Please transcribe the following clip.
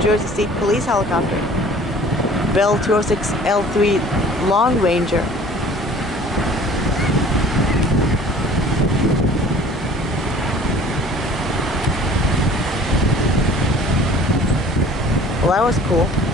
Jersey State Police helicopter. Bell 206 L3 Long Ranger. Well, that was cool.